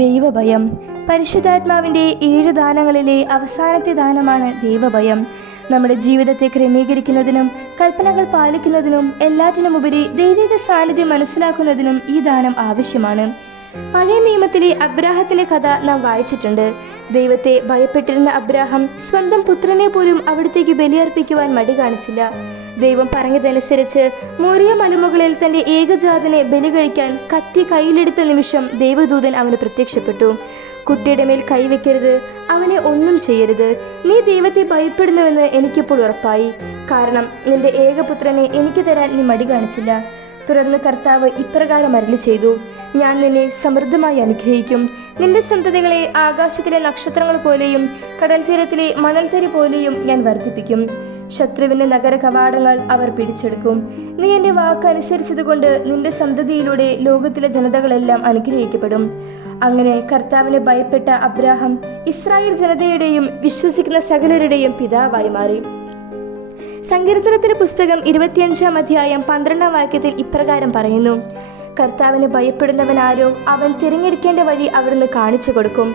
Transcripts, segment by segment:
ദൈവഭയം. പരിശുദ്ധാത്മാവിൻ്റെ 7 ദാനങ്ങളിലെ അവസാനത്തെ ദാനമാണ് ദൈവഭയം. നമ്മുടെ ജീവിതത്തെ ക്രമീകരിക്കുന്നതിനും കൽപ്പനകൾ പാലിക്കുന്നതിനും എല്ലാറ്റിനുമുപരി ദൈവിക സാന്നിധ്യം മനസ്സിലാക്കുന്നതിനും ഈ ദാനം ആവശ്യമാണ്. പഴയ നിയമത്തിലെ അബ്രാഹത്തിന്റെ കഥ നാം വായിച്ചിട്ടുണ്ട്. ദൈവത്തെ ഭയപ്പെട്ടിരുന്ന അബ്രാഹം സ്വന്തം പുത്രനെ പോലും അവിടത്തേക്ക് ബലിയർപ്പിക്കുവാൻ മടി കാണിച്ചില്ല. ദൈവം പറഞ്ഞതനുസരിച്ച് മോറിയ മലമുകളിൽ തന്റെ ഏകജാതനെ ബലി കഴിക്കാൻ കത്തി കയ്യിലെടുത്ത നിമിഷം ദൈവദൂതൻ അവന് പ്രത്യക്ഷപ്പെട്ടു. കുട്ടിയുടെ മേൽ കൈവയ്ക്കരുത്, അവനെ ഒന്നും ചെയ്യരുത്. നീ ദൈവത്തെ ഭയപ്പെടുന്നുവെന്ന് എനിക്കിപ്പോൾ ഉറപ്പായി. കാരണം നിന്റെ ഏകപുത്രനെ എനിക്ക് തരാൻ നീ മടി കാണിച്ചില്ല. തുടർന്ന് കർത്താവ് ഇപ്രകാരം അരുളി ചെയ്തു: ഞാൻ നിന്നെ സമൃദ്ധമായി അനുഗ്രഹിക്കും. നിന്റെ സന്തതികളെ ആകാശത്തിലെ നക്ഷത്രങ്ങൾ പോലെയും കടൽ തീരത്തിലെ മണൽത്തരി പോലെയും ഞാൻ വർദ്ധിപ്പിക്കും. ശത്രുവിന്റെ നഗര കവാടങ്ങൾ അവർ പിടിച്ചെടുക്കും. നീ എൻ്റെ വാക്ക് അനുസരിച്ചതുകൊണ്ട് നിന്റെ സന്തതിയിലൂടെ ലോകത്തിലെ ജനതകളെല്ലാം അനുഗ്രഹിക്കപ്പെടും. അങ്ങനെ കർത്താവിനെ ഭയപ്പെട്ട അബ്രാഹാം ഇസ്രായേൽ ജനതയുടെയും വിശ്വസിക്കുന്ന സകലരുടെയും പിതാവായി മാറി. സങ്കീർത്തനത്തിന്റെ പുസ്തകം 25-ാം അധ്യായം 12-ാം വാക്യത്തിൽ ഇപ്രകാരം പറയുന്നു: കർത്താവിനെ ഭയപ്പെടുന്നവനാരോ അവൻ തിരഞ്ഞെടുക്കേണ്ട വഴി അവിടുന്ന് കാണിച്ചു കൊടുക്കും.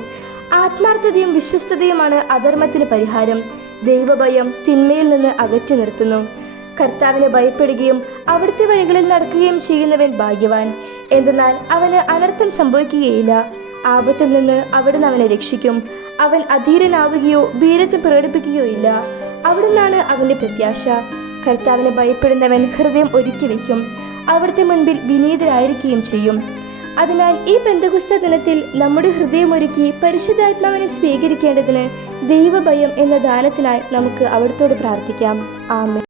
ആത്മാർത്ഥതയും വിശ്വസ്തതയുമാണ് അധർമ്മത്തിന് പരിഹാരം. ദൈവഭയം തിന്മയിൽ നിന്ന് അകറ്റി നിർത്തുന്നു. കർത്താവിനെ ഭയപ്പെടുകയും അവിടുത്തെ വഴികളിൽ നടക്കുകയും ചെയ്യുന്നവൻ ഭാഗ്യവാൻ. എന്തെന്നാൽ അവന് അനർത്ഥം സംഭവിക്കുകയില്ല. ആപത്തിൽ നിന്ന് അവിടുന്ന് അവനെ രക്ഷിക്കും. അവൻ അധീരനാവുകയോ വീരത്വം പ്രകടിപ്പിക്കുകയോ ഇല്ല. അവിടുന്നാണ് അവന്റെ പ്രത്യാശ. കർത്താവിനെ ഭയപ്പെടുന്നവൻ ഹൃദയം ഒരുക്കി വയ്ക്കും. അവിടുത്തെ മുൻപിൽ വിനീതരായിരിക്കുകയും ചെയ്യും. അതിനാൽ ഈ പെന്തക്കോസ്ത് ദിനത്തിൽ നമ്മുടെ ഹൃദയമൊരുക്കി പരിശുദ്ധാത്മാവിനെ സ്വീകരിക്കേണ്ടതിന് ദൈവഭയം എന്ന ദാനത്തിനായി നമുക്ക് അവിടുത്തോട് പ്രാർത്ഥിക്കാം. ആമേൻ.